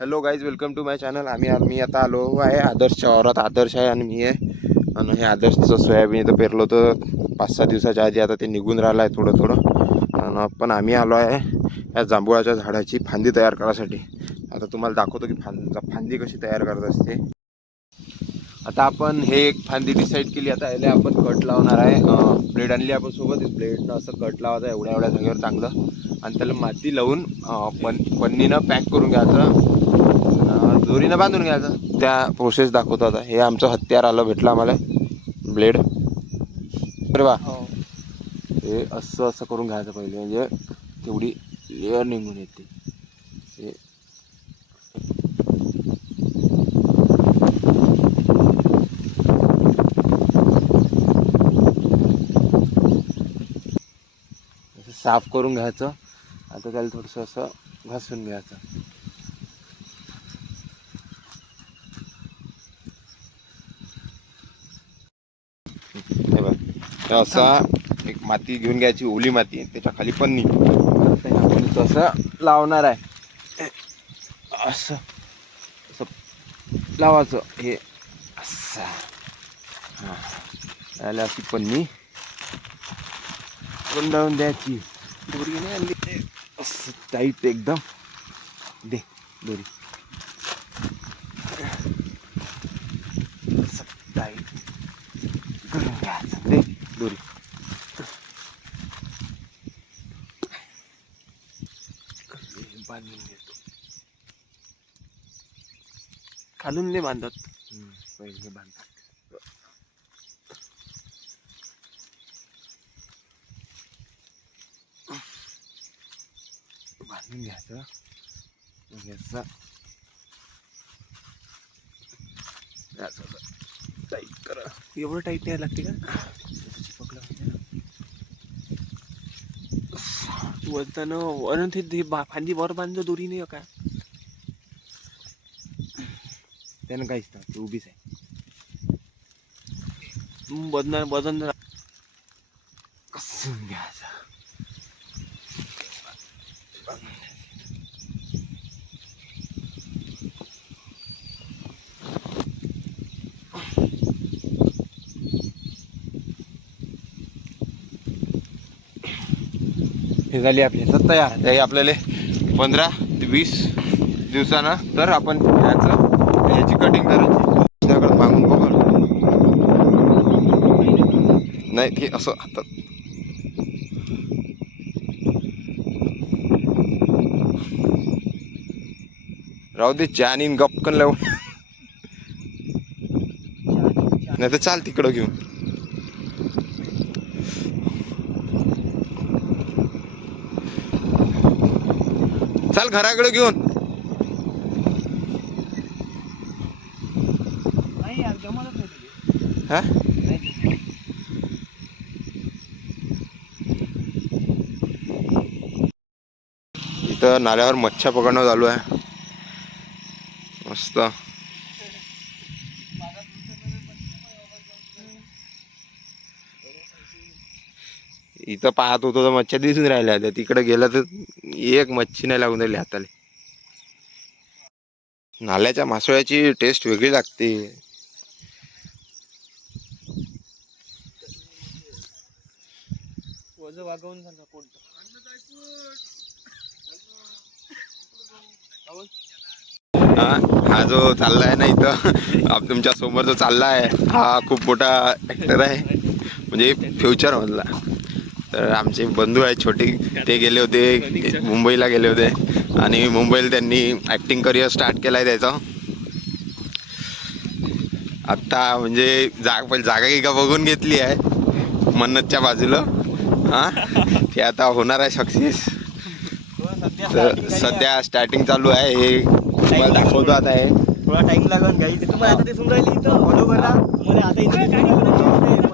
Hello guys welcome to my channel आम्ही मी आता आलो आहे आदर्शच्या वावरात आदर्श आहे आणि मी आहे. आणि हे आदर्शचं सोयाबीन इथं पेरलं होतं पाच सहा दिवसाच्या आधी. आता ते निघून राहिलं आहे थोडं थोडं. आणि पण आम्ही आलो आहे या जांभुळाच्या झाडाची फांदी तयार करायसाठी. आता तुम्हाला दाखवतो की फां फांदी कशी तयार करत असते. आता आपण हे एक फांदी डिसाईड केली. आता याला आपण कट लावणार आहे. ब्लेड आणली आपण सोबत. ब्लेडनं असं कट लावायचं एवढ्या एवढ्या जागेवर चांगलं. आणि त्याला माती लावून पन पन्नीनं पॅक करून घ्यायचं. दोरीनं बांधून घ्यायचं. त्या प्रोसेस दाखवतो आता. हे आमचं हत्यार आलं भेटलं आम्हाला. ब्लेड अरे वा. हे. असं असं करून घ्यायचं पहिले. म्हणजे तेवढी लेअर निघून येते. हे. साफ करून घ्यायचं. आता त्याला थोडंसं असं घासून घ्यायचं. हे बघ. हे असा एक माती घेऊन घ्यायची ओली माती त्याच्याखाली पन्नी ते आपण असं लावणार आहे. असं असं लावायचं. हे असं. हां. अशी पन्नी गुंडाळून द्यायची. दोरी नाही आणली असं टाईट एकदम. दे दोरी असं टाईट करून घ्यायचं दे दोरी हे बांधून देतो खालून नाही बांधत पहिले बांधतात. बांधून घ्यायचं. मग टाईट करा. एवढं टाईट नाही लागते का? त्याचं चिपकलं पाहिजे वरून ते फांदी वर बांधलं दोरी नाही का त्यानं काहीच नाही ते उभीच आहे. वजन वजन कसून घ्यायचं? हे झाली आपली तयार त्याही आपल्याला पंधरा ते वीस दिवसानं तर आपण याचं याची कटिंग करायची. त्याकडे मागून बघा नाही ते असं हातात. राहू दे चॅन गपकन लावून. नाही तर चाल तिकडं घेऊन. चाल घराकडे घेऊन नाही जमतच नाही हा? इथं नाल्यावर मच्छा पकडणं चालू आहे. मस्त. इथं पाहत होतो तर मच्छा दिसून राहिल्या होत्या तिकडे गेलं तर एक मच्छी नाही लागून राहिली हाताला. नाल्याच्या मासोळ्याची टेस्ट वेगळी लागते. वज वागवून सांगा कोणतं? हा हा जो चालला आहे ना इथं तुमच्यासमोर जो चालला आहे हा खूप मोठा ॲक्टर आहे. म्हणजे फ्युचर मधला. तर आमचे बंधू आहेत छोटे ते गेले होते मुंबईला गेले होते. आणि मुंबईला त्यांनी ॲक्टिंग करिअर स्टार्ट केलं आहे त्याचं. आत्ता म्हणजे जाग पहिले जागा गिगा बघून घेतली आहे मन्नतच्या बाजूला. हा? ते आता होणार आहे सक्सेस तर सध्या स्टार्टिंग चालू आहे हे तुम्हाला दाखवतो आता हे. थोडा टाइम लागन गाई तुम्हाला आता ते सुन राहिली इथं फॉलो करा मला आता इथे